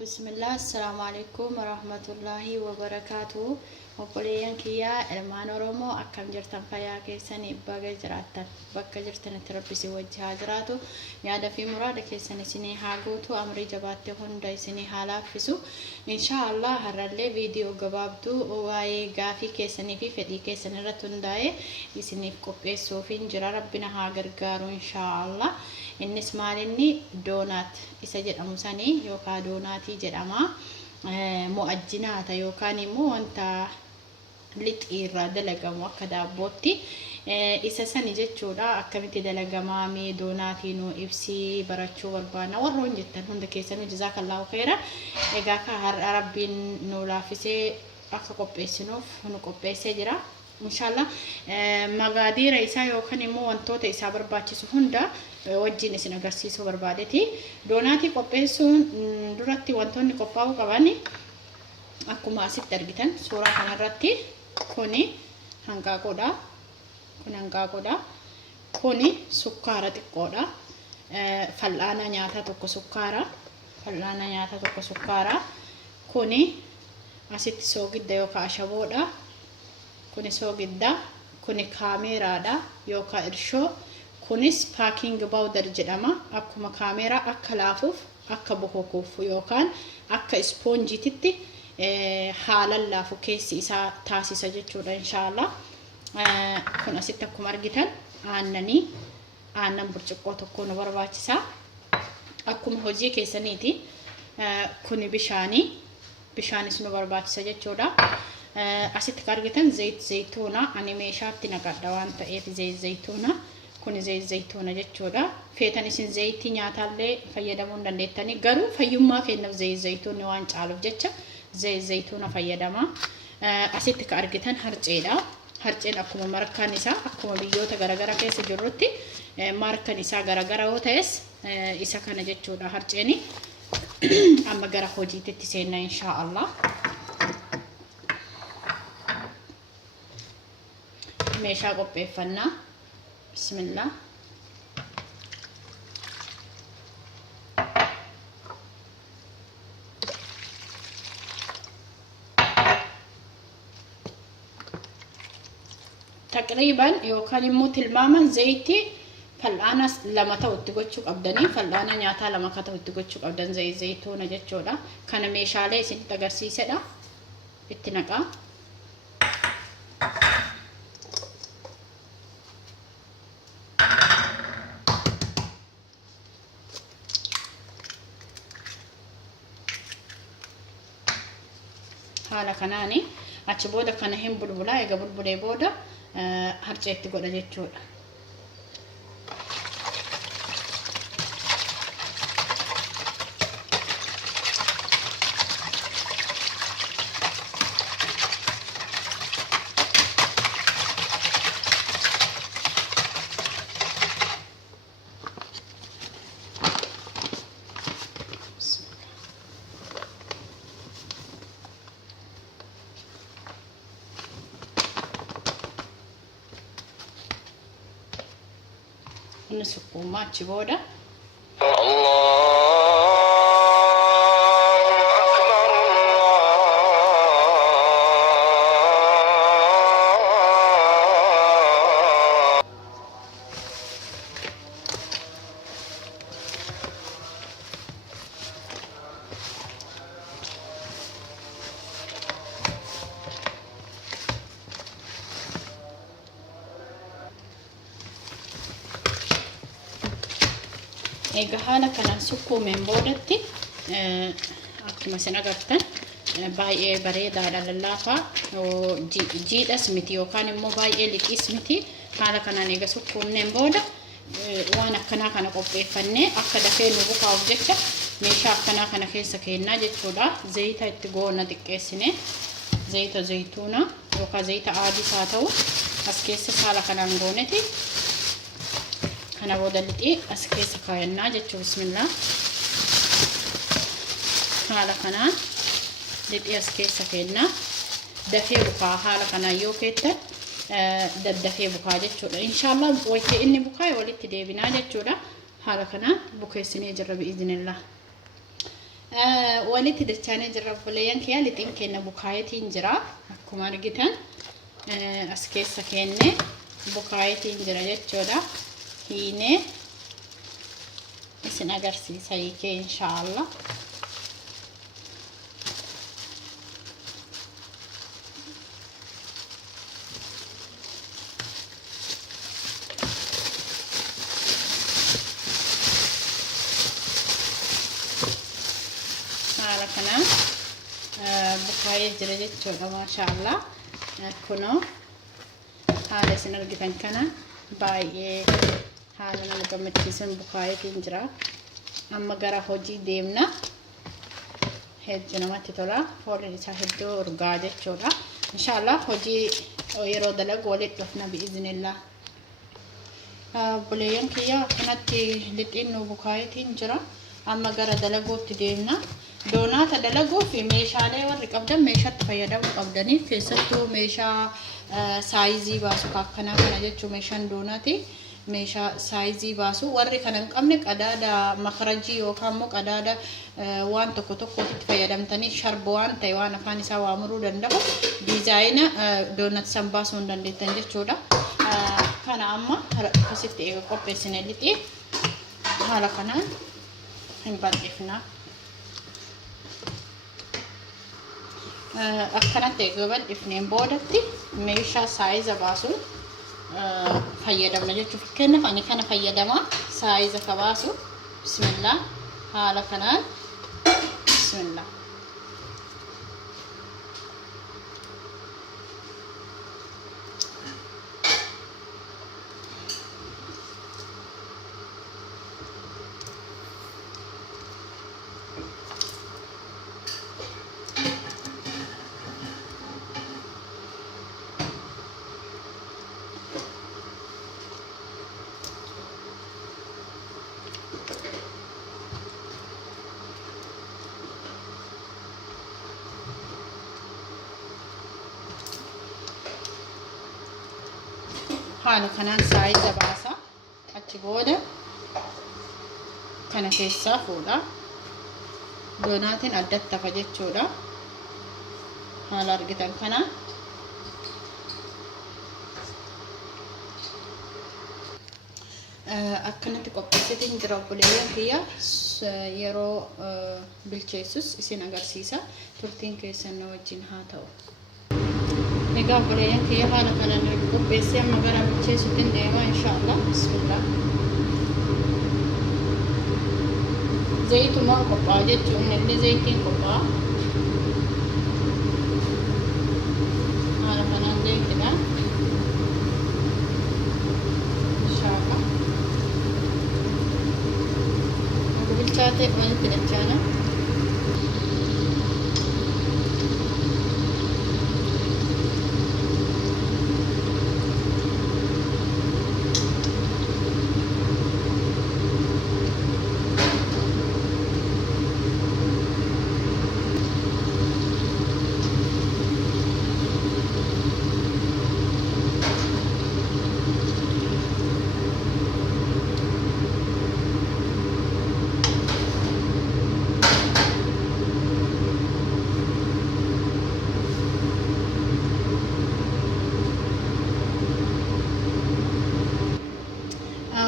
Bismillah, assalamu alaikum warahmatullahi wabarakatuh. Obboleeyyan kiyyaa ilmaan Oromoo akkam jirtan fayyaa keessanii baga jiraattan bakka jirtanitti Rabbi si wajji haa jiraatu. Yaada fi muraada keessan isinii haa guutu, amrii jabaattee hunda isinii haa laaffisu. Inshaallah har'allee viidiyoo gabaabduu waa'ee gaafii keessanii fi fedhii keessan irratti hundaa'ee isiniif qopheessuufiin jira. Rabbina haa gargaaru inshaallah. Innis maalinni doonaat isa jedhamu sanii yookaan doonaatii jedhama. Mu'ajjinaata yookaan immoo wanta lixii irraa dalagamu akka daabbootti isa sani jechuudha. Akkamitti dalagamaa mee doonaatii nu ibsii barachuu barbaanna warroon jettan hunda keessanuu jazaakallahu khairan. Egaa ka har'a Rabbiin nu laaffisee akka qopheessinuuf nu qopheessee jira. Inshallah magaadiira isaa yookaan immoo wantoota isaa barbaachisu hunda wajjin isin agarsiisuu barbaadeeti. Doonaatii qopheessuun duratti wantoonni qophaa'uu qaban akkuma asitti argitan suuraa kanarratti kuni hanqaaqoodha. Kun hanqaaqoodha. Kuni sukkaara xiqqoodha. Fal'aana nyaataa tokko sukkaara. Fal'aana nyaataa tokko sukkaara. Kuni asitti soogidda yookaan ashaboodha. Kuni soogidda. Kuni kaameraadha yookaan irshoo. Kunis packing powder jedhama. Akkuma kaameraa akka laafuuf akka bokokuuf yookaan akka ispoonjiititti haalan laafu keessi isaa taasisa jechuudha inshaallah. Kun asitti akkuma argitan aannan burcuqqoo tokko nu barbaachisa. Akkuma hojii keessaniiti. Kuni bishaanis nu barbaachisa jechuudha. Asitti argitan zayituuna ani meeshaatti naqadha waan ta'eef zayituuna. Kun zayituuna jechuudha. Feetan isin zayitii nyaatallee fayyadamuu dandeettanii garuu fayyummaa kennaaf zayituunni waan caaluuf jecha zayituuna fayyadama. Asitti ka argitan harceedha. Harceen akkuma markaan isaa akkuma biyyoota garagara keessa jirrutti markaan isaa garagara yoo ta'es isa kana jechuudha harceeni. Amma gara hojiitti seenna inshaallah. Meeshaa qopheeffannaa. Bismillah. Taqriban yookaan immoo tilmaaman zayitii fal'aana lama ta'utti gochuu qabdanii fal'aana nyaataa lama ka ta'utti gochuu qabdan zayituuna jechuudha. Kana meeshaalee isinitti agarsiisedha. Itti naqaa. Haala kanaani achi booda kana hin bulbulaa. Egaa bulbulee booda harceetti godha jechuudha. Sukkuuma achi booda egaa haala kanaan sukkuumeen boodatti akkuma isin agartan baay'ee bareedaadha lallaafaa jiidhas miti yookaan immoo baay'ee liqiis miti. Haala kanaan egaa sukkuumneen booda waan akkanaa kana qopheeffannee akka dafee nu bukaa'uuf jecha meeshaa akkanaa kana keessa keennaa jechuudha. Zayita itti goona xiqqeessine zayita zayituuna yookaan zayita aadiis haa ta'u as keessa haala kanaan gooneti. Kana booda lixii as keessa kaayannaa jechuudha. Bismillah. Haala kanaan lixii as keessa keennaa dafee bukaa. Haala kanaan yoo keettan daddafee bukaa jechuudha. Inshaallah wayitee inni bukaa walitti deebinaa jechuudha. Haala kanaan bukeessinee jirra bi'iznillah. walitti dachaanii jirra obboleeyyan kiyya. Lixiin keenya bukaayetiin jira akkuma argitan as keessa keenne bukaayetiin jira jechuudha. Hiinee isin agarsiisa hiikee inshaallah. haala kanaan bukaayee jira jechuudha maashaallah. Kunoo haala isin argitan kana baay'ee haala nama gammachiisan bukaayeetiin jira. Amma gara hojii deemna. Hedduu namatti tola. Fooliin isaa hedduu urgaa jechuudha. Inshaallah hojii yeroo dalagu walitti dhufna bi'iznillah. Obboleeyyan kiyya kanatti lixiin nu bukaayeetiin jira. Amma gara dalaguutti deemna. Doonaata dalaguu fi meeshaalee warri qabdan meeshaatti fayyadamuu qabdanii keessattuu meeshaa saayizii baasu akkanaa kana jechuun meeshaan doonaati. Meeshaa saayizii baasu warri kana hin qabne qadaada makarajii yookaan immoo qadaada waan tokko tokkotti fayyadamtanii sharba waan ta'e waan afaan isaa waamuruu danda'u diizaayina doonat san baasuu hin dandeettan jechuudha. Kana amma akkasitti qopheessine lixii haala kanaan hin bal'ifna. Akkanatti eeguu bal'ifneen boodatti meeshaa saayiza baasuun fayyadamna jechuudha. Fakkeenyaaf ani kana fayyadama saayiza ka baasu bismillah haala kanaan bismillah. Haala kanaan saayiza baasa. Achi booda kana keessaa fuudha. Doonaatiin addatti hafa jechuudha. Haala argitan kana akkanatti qopheessitiin jira obboleeyyan kiyya. Yeroo bilcheessus isin agarsiisa. Turtiin keessan na wajjin haa ta'u. Egaa obboleeyyan kiyya haala kanaan qopheessee amma gara bilcheessuutti deema inshaallah. Bismillah. Zayitumaan qophaa'a jechuun illee zayitiin qophaa'a. Haala kanaan zayitidha. Inshaallah. Akka bilchaatee walitti dachaana.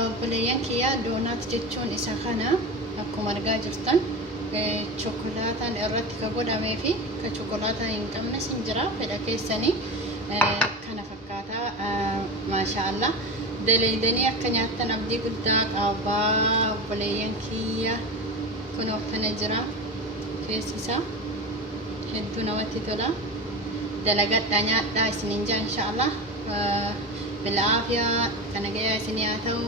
Obboleeyyan kiyya doonaat jechuun isa kana akkuma argaa jirtan chokolaataan irratti ka godhamee fi ka chokolaataa hin qabnes hin jira. Fedha keessanii kana fakkaata maashaallah. Dalaydanii akka nyaattan abdii guddaa qabaa obboleeyyan kiyya. Kun kana jira keessi isaa hedduu namatti tola. Dalagadhaa nyaadhaa isiniin jaa inshaallah. Bil'aafiyaa kana gayaa isin yaa ta'u.